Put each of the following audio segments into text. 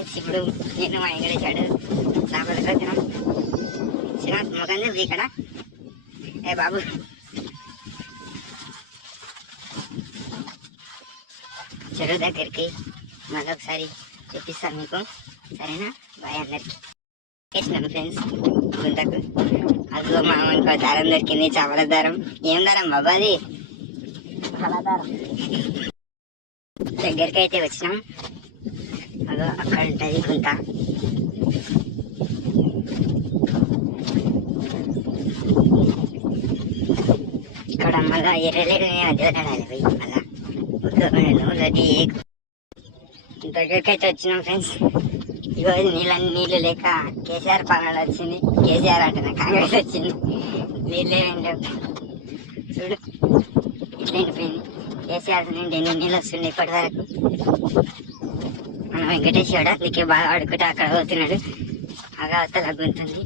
ఇప్పుడు నేను మా ఎంగడేశాడు చేపలకు వచ్చినాం. చిన్న మొగం ఉంది ఇక్కడ. ఏ బాబు చెరువు దగ్గరికి మళ్ళొకసారి చూపిస్తాను మీకు, సరేనా? బాయ్ అందరికి. వేసినాం ఫ్రెండ్స్ గుంతకు. అదిగో మా ఇంకో దారం దొరికింది, చేపల దారం. ఏం దారం బాబా అది? దారం. దగ్గరికి అయితే వచ్చినాం. అదో అక్కడ ఉంటుంది గుంత. ఇక్కడ మళ్ళా ఎర్రలేడు అడ్డాలి పోయి మళ్ళా రెడీ దగ్గరికి అయితే వచ్చినాం ఫ్రెండ్స్. ఈరోజు నీళ్ళు లేక కేసీఆర్ పాలన వచ్చింది. కేసీఆర్ అంటున్నా, కాంగ్రెస్ వచ్చింది. నీళ్ళే ఉండవు చూడు, ఇట్లా ఎండిపోయింది. కేసీఆర్ నుండి ఎన్ని నీళ్ళు వస్తుండే ఇప్పటి వరకు. మన వెంకటేష్ కూడా అందుకే బాగా ఆడుకుంటే అక్కడ పోతున్నాడు. అగా అవతల గుంతుంది.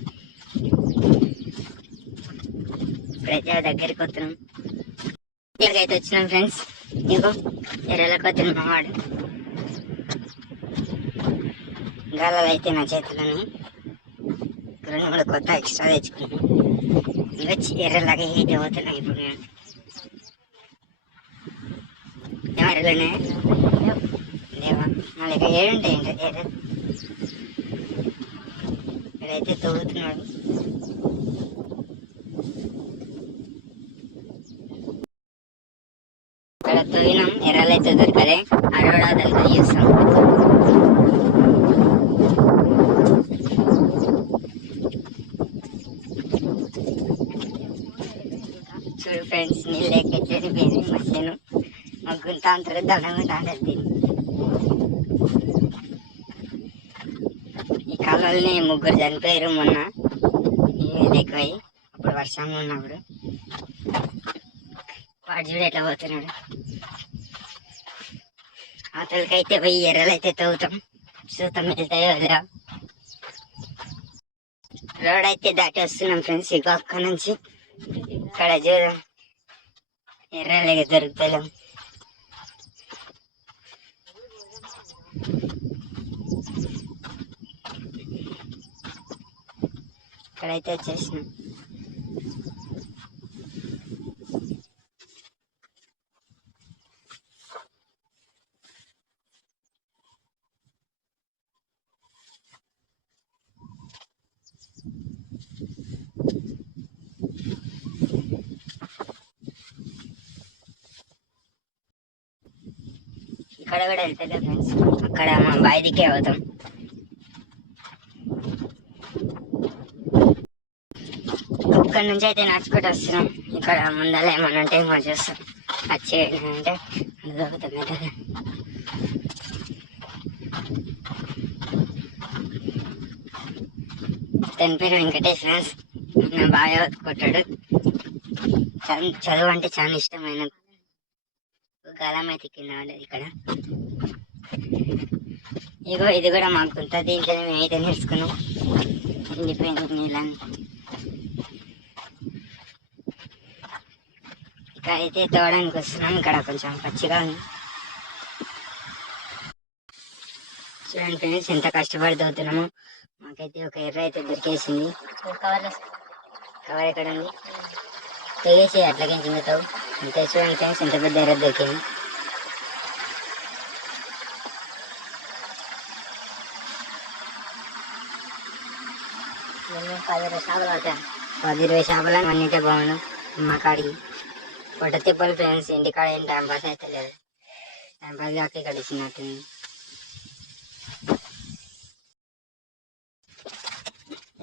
ఇప్పుడైతే దగ్గరికి వస్తున్నాం. ఇక్కడికి అయితే వచ్చినాం ఫ్రెండ్స్. ఇంకో ఎర్రలకు వస్తున్నాం. వాడు గాలాలు అయితే నా చేతులని 2-3 కొత్త ఎక్స్ట్రా తెచ్చుకున్నాను. వచ్చి ఎర్రలాగా అయితే పోతున్నాయి. ఇప్పుడు నేను ఎర్రలోనే లేవా మళ్ళీ ఇక ఏడుంటాయండి ఎర్ర. ఇక్కడైతే తవ్వుతున్నాడు. ఇక్కడ తవ్వినాం, ఎర్రలైతే దొరకలే. అడవడాదలుగా చేస్తాం. చూడు ఫ్రెండ్స్, నీళ్ళు లేక చెడిపోయింది మధ్యను. మా గుంత అంటారు, దడంగా తాడదు దీన్ని. ఈ కాలంలోనే 3 చనిపోయారు మొన్న నీళ్ళు ఎక్కువై. అప్పుడు వర్షంగా ఉన్నప్పుడు. వాడు చూడు ఎట్లా పోతున్నాడు. అవతలకైతే పోయి ఎర్రలైతే తవ్వుతాం. చూద్దాం వెళ్తాయో లేదా. రోడ్ అయితే దాటి వస్తున్నాం ఫ్రెండ్స్. ఇక అక్కడ నుంచి ఇక్కడ చూద్దాం ఎర్రలేక దొరుకుతాం. ఇక్కడైతే వచ్చేసినాం. ఇక్కడ కూడా వెళ్తాయి ఫ్రెండ్స్. అక్కడ మా బాయ్ దిక్కే అవుతాం. ఇక్కడ నుంచి అయితే నడుచుకుంటూ వస్తున్నాం. ఇక్కడ ముందర ఏమన్నా ఉంటే ఏమో చూస్తాం. వచ్చి అంటే దొరుకుతాం కదా. తన పేరు వెంకటేష్ ఫ్రెండ్స్. నా బాగా కొట్టాడు. చదువు అంటే చాలా ఇష్టమైన. గాలం అయితే కింద ఉండదు ఇక్కడ. ఇగో ఇది కూడా మాకు గుంత. దీంట్లో మేమైతే నేర్చుకున్నాం. ఎండిపోయిన నీళ్ళని ఇక్కడ అయితే తోవడానికి వస్తున్నాం. ఇక్కడ కొంచెం పచ్చిగా ఉంది. చూడండి ఫ్రెండ్స్, ఎంత కష్టపడి తోగుతున్నామో. మాకైతే ఒక ఎర్ర అయితే దొరికేసింది. కవర్ ఎక్కడ ఉంది? తెగేసి అట్లాగే చిందుతావు అంతే. చూడండి ఫ్రెండ్స్, ఎంత పెద్ద ఎర్ర దొరికింది. నేను 10-20 చేపలు పడతాను. 10-20 చేపలు అన్నింటే బాగుండు. మా కాడికి పొట్ట తిప్పలు ఫ్రెండ్స్. ఇంటికాడ ఏం టైం పాస్ అయితే లేదు. టైం పాస్ కాక ఇక్కడ ఇచ్చినట్టుంది.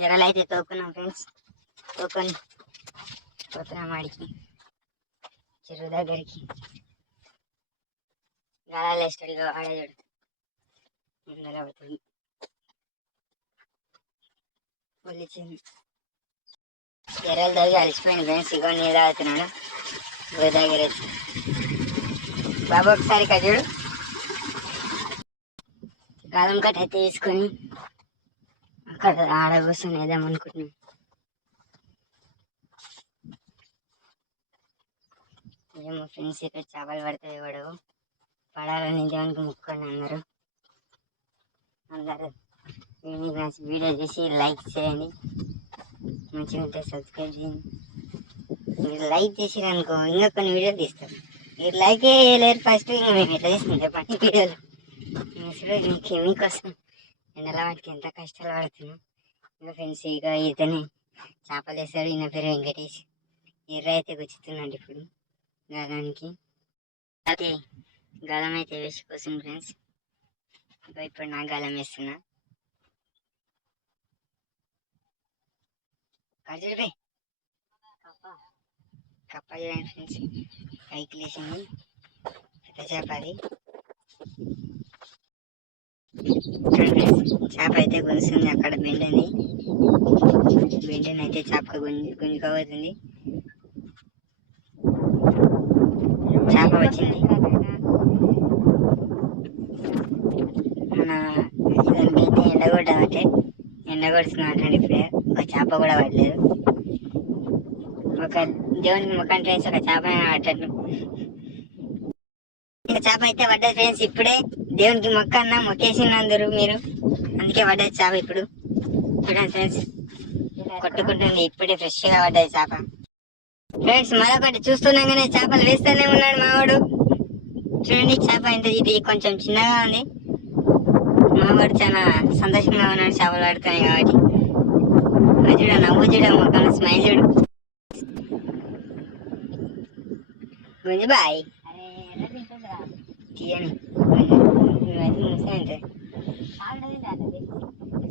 ఎర్రలు అయితే తోకున్నాం ఫ్రెండ్స్. తోకొని పోతున్నాం వాడికి చెరువు దగ్గరికి. గాలాలు వేస్తాడు ఆడేదాడు ముందర పడుతుంది. పొలిచింది ఎర్రలు తగ్గి అలిసిపోయింది ఫ్రెండ్స్. ఇగో నీళ్ళు తాగుతున్నాడు గోరు దగ్గర వచ్చి. బాబు ఒకసారి కజుడు గాలం కట్ట అయితే తీసుకొని అక్కడ ఆడ కూర్చొని వేద్దాం అనుకుంటున్నాం. ఏమో ఫ్రెండ్స్, ఇక్కడ చేపలు పడతాయి. పడవు. పడాలని దేవునికి మొక్కుకొని అన్నారు. అందరూ వీడియో చూసి లైక్ చేయండి, మంచిగా ఉంటే సబ్స్క్రైబ్ చేయండి. మీరు లైక్ చేసిరనుకో ఇంకా కొన్ని వీడియోలు తీస్తారు. మీరు లైక్ వేయలేరు ఫస్ట్, ఇంకా మేము ఎట్లా చేస్తాం చెప్పండి వీడియోలు. మీకోసం ఎండల వాటికి ఎంత కష్టాలు పడుతున్నాం. ఇంకా ఫ్రెండ్స్ ఇక ఇతనే చేపలు వేస్తాడు, ఈయన పేరు వెంకటేష్. ఎర్ర అయితే గుచ్చుతున్నాడు ఇప్పుడు గాలానికి. అయితే గాలం అయితే వేసుకోసం ఫ్రెండ్స్. ఇప్పుడు నా గాలం వేస్తున్నా. కజుడిపై కప్ప చూడండి ఫ్రెండ్స్, పైకి లేచింది పెద్ద చేప. అది చూడండి చేప అయితే గుంజుతుంది. అక్కడ బెండని అయితే చేప గుంజుకోబోతుంది. చేప వచ్చింది. మన దానికైతే ఎండగొడుతున్నామంటే ఇప్పుడే ఒక చేప కూడా పడలేదు. ఒక దేవునికి ముఖం ఫ్రెండ్స్, ఒక చేప పడ్డట్టు. ఇంకా చేప అయితే పడ్డది ఫ్రెండ్స్. ఇప్పుడే దేవునికి మొక్క అన్న మొక్కేసినందరు మీరు, అందుకే పడ్డది చేప. ఇప్పుడు చూడండి ఫ్రెండ్స్, కొట్టుకుంటుంది. ఇప్పుడే ఫ్రెష్ గా పడ్డది చేప. ఫ్రెండ్స్ మరొకటి చూస్తున్నాగానే చేపలు వేస్తూనే ఉన్నాడు మావాడు. చూడండి చేప ఎంత, ఇది కొంచెం చిన్నగా ఉంది. మావాడు చాలా సంతోషంగా ఉన్నాడు చేపలు పడుతున్నాయి కాబట్టి. చూడ నవ్వు చూడ మొక్కలు స్మైల్ చూడు. గుంజు బాయ్ తీయని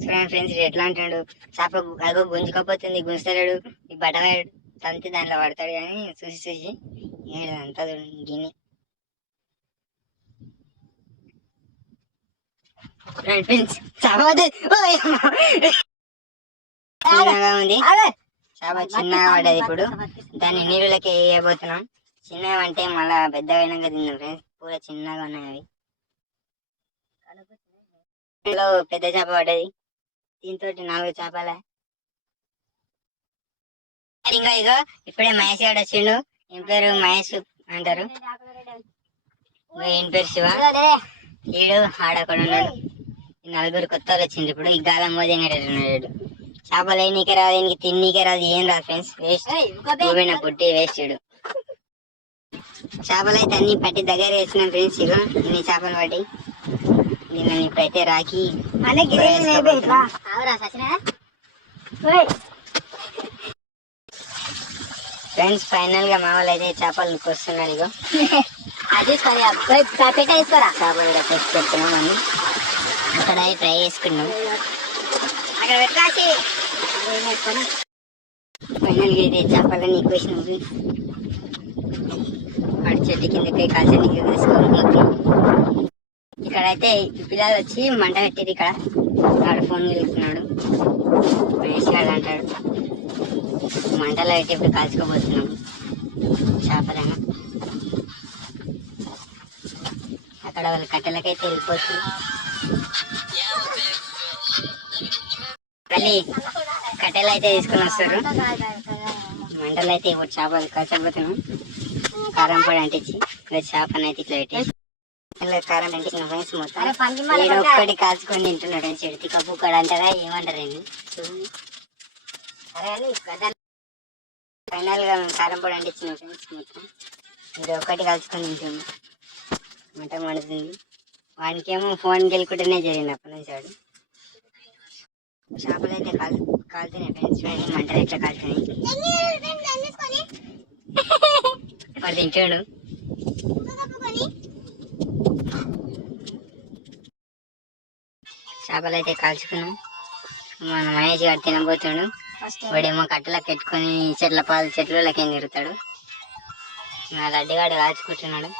చూడండి ఫ్రెండ్స్ ఎట్లా అంటాడు. చేప అగో గుంజుకపోతుంది, గుంజుతాడు. ఈ బట్టవాడు తంతి దాంట్లో పడతాడు కానీ చూసి అంతా గిన్నె. ఫ్రెండ్స్ చేప చిన్నగా ఉంది. చేప చిన్నగా పడ్డది. ఇప్పుడు దాన్ని నీళ్ళకి వేయబోతున్నాం. చిన్నగా అంటే మళ్ళా పెద్దగా అయినాక తిన్నాం ఫ్రెండ్స్. పూర చిన్నగా ఉన్నాయి అవి. పెద్ద చేప పడ్డది. దీంతో 4 చేపలే. ఇంకా ఇగో ఇప్పుడే మహేష్ గారు వచ్చిండు. ఏం పేరు మహేష్ అంటారు, ఈయన పేరు శివ. ఈడు ఆడక్కడ ఉన్నాడు. 4 కొత్త వాళ్ళు వచ్చిండ్రు. ఇప్పుడు ఈ గాలం మోదీడు. చేపలు వేయనీకే రాదు, ఈయనకి తిన్నీకే రాదు, ఏం రాదు ఫ్రెండ్స్. వేస్ట్ భూమిన పుట్టి వేస్ట్. చేపలు అయితే అన్ని పట్టి దగ్గర వేసినాం ఫ్రెండ్స్. ఇగో ఇన్ని చేపలు పట్టి దీన్ని ఇప్పుడైతే రాకి ఫ్రెండ్స్. ఫైనల్ గా మా వాళ్ళు అయితే చేపలు వస్తున్నాడు. ఇగో అది తీసుకోరా చేపలు తెచ్చి పెడుతున్నాం అని అక్కడ ట్రై చేసుకున్నాం. ఫైనల్ గా అయితే చేపలని ఎక్కువేసినాం. వాడి చెట్టు కిందకి కాల్చండి తీసుకోవాలి. ఇక్కడైతే పిల్లలు వచ్చి మంట పెట్టేది. ఇక్కడ వాడు ఫోన్ వెళ్తున్నాడు, వేసాడు అంటాడు. మంటలో పెట్టి ఇప్పుడు కాల్చుకోబోతున్నాం చేపలను. అక్కడ వాళ్ళ కట్టెలకైతే వెళ్ళిపోతుంది. మళ్ళీ కట్టెలు అయితే తీసుకుని వస్తారు. మంటలు అయితే ఇప్పుడు చేపలు కాల్చబోతున్నాం. కారం పొడి అంటించి చేపను అయితే ఇట్లా పెట్టి కారం అంటించిన ఫ్రెండ్స్. మొత్తం నేను ఒక్కటి కాల్చుకొని తింటున్నాడు. చెడితి కప్పు ఇక్కడ అంటారా ఏమంటారండి. ఫైనల్ గా కారం పొడి అంటించిన ఫ్రెండ్స్. మొత్తం ఇది ఒక్కటి కాల్చుకొని తింటున్నాం. మంట మండుతుంది. వానికేమో ఫోన్ గెలుకుంటేనే జరిగింది అప్పటి నుంచి. వాడు చేపలు అయితే కాలుతున్నాయి ఫ్రెండ్స్. మంటలు ఎట్లా కాలుతున్నాయి వాడు తింటాడు. చేపలు అయితే కాల్చుకున్నాం. మన మహేష్ గారు తినబోతాడు. వాడేమో కట్టెలకు పెట్టుకొని చెట్లకి తిరుగుతాడు. నా లడ్డుగాడు కాల్చుకుంటున్నాడు.